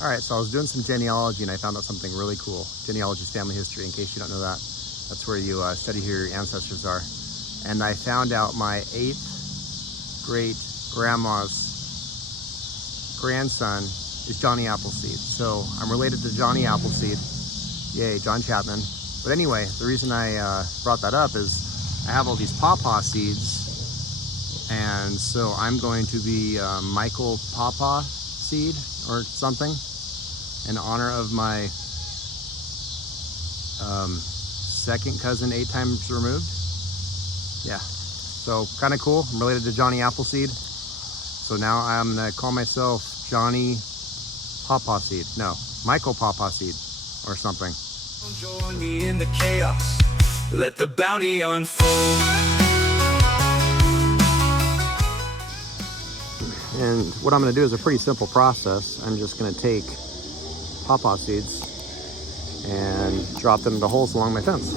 Alright, so I was doing some genealogy and I found out something really cool. Genealogy is family history, in case you don't know that. That's where you study who your ancestors are. And I found out my 8th great grandma's grandson is Johnny Appleseed. So I'm related to Johnny Appleseed. Yay, John Chapman. But anyway, the reason I brought that up is I have all these Paw Paw seeds. And so I'm going to be Michael Paw Paw Seed or something in honor of my second cousin 8 times removed. Yeah, so kind of cool. I'm related to Johnny Appleseed. So now I'm gonna call myself Johnny Paw Paw Seed. No, Michael Paw Paw Seed or something. Join me in the chaos. Let the bounty unfold. And what I'm gonna do is a pretty simple process. I'm just gonna take Paw Paw seeds and drop them into holes along my fence.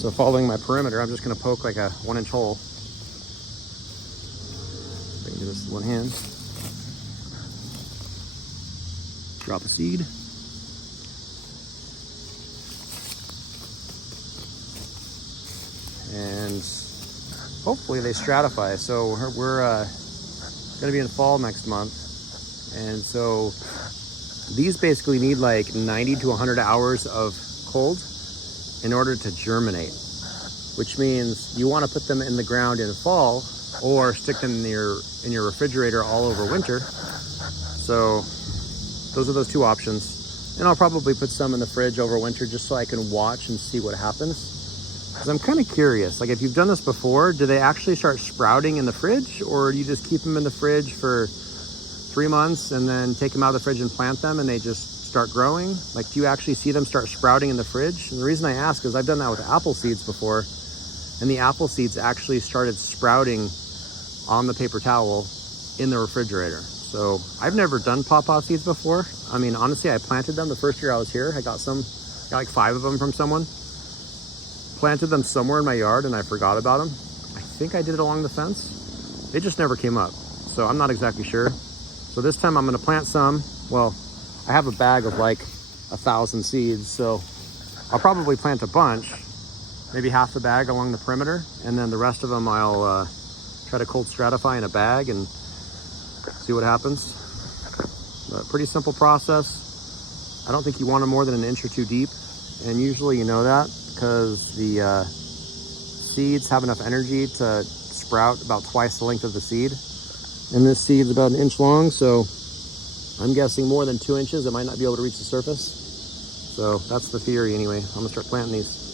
So following my perimeter, I'm just gonna poke like a 1-inch hole. I can do this with one hand. Drop a seed. And hopefully they stratify. So we're gonna be in fall next month. And so these basically need like 90 to 100 hours of cold in order to germinate, which means you want to put them in the ground in fall or stick them in your refrigerator all over winter. So those are those two options. And I'll probably put some in the fridge over winter just so I can watch and see what happens. Because I'm kind of curious, like if you've done this before, do they actually start sprouting in the fridge, or do you just keep them in the fridge for 3 months and then take them out of the fridge and plant them and they just start growing? Like, do you actually see them start sprouting in the fridge? And the reason I ask is I've done that with apple seeds before, and the apple seeds actually started sprouting on the paper towel in the refrigerator. So I've never done Paw Paw seeds before. I mean, honestly, I planted them the first year I was here. I got like 5 of them from someone. Planted them somewhere in my yard and I forgot about them. I think I did it along the fence. It just never came up. So I'm not exactly sure. So this time I'm gonna plant some. Well, I have a bag of like 1,000 seeds. So I'll probably plant a bunch, maybe half the bag along the perimeter. And then the rest of them I'll try to cold stratify in a bag and see what happens. But pretty simple process. I don't think you want them more than 1 inch or 2 deep. And usually you know that because the seeds have enough energy to sprout about twice the length of the seed. And this seed's about 1 inch long, so I'm guessing more than 2 inches, it might not be able to reach the surface. So that's the theory anyway. I'm gonna start planting these.